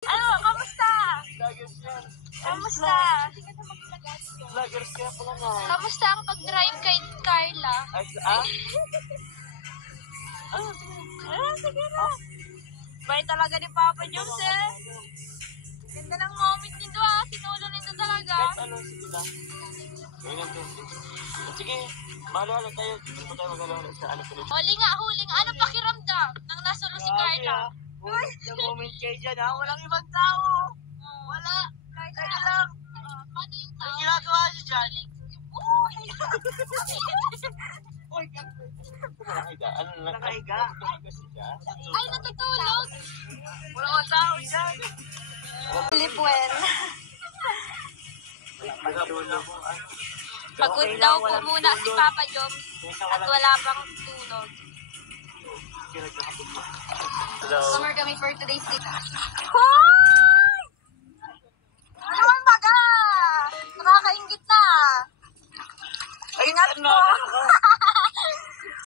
Ano, kamusta? Vloggers yan. Kamusta? Vloggers kaya pala nga. Kamusta ang pag-drive kay Carla? Ay, Sige na. Bay talaga ni Papa Jones eh. Ganda ng moment nito Sinulo nito talaga. kahit ano, sige lang. Ganyan to. Sige, bahala tayo. Hindi po tayo mag-alala sa ano ko rin. Huli nga. Ano pakiramdam nang nasulo si Carla? The moment kayo dyan ha, walang ibang tao. Wala. Kayo lang. Paano yung tao? Ang ginagawa niyo dyan? Uy, nakahiga. Ano na? Nakahiga. Ay, natutulog. Wala akong tao dyan. Lipwen. Pagkatulog. Pagod daw po muna si Papa Jones at wala pang tulog. Summer kami for today's day. Hoy! Ano baga? Nakakaingit na. Ingat po.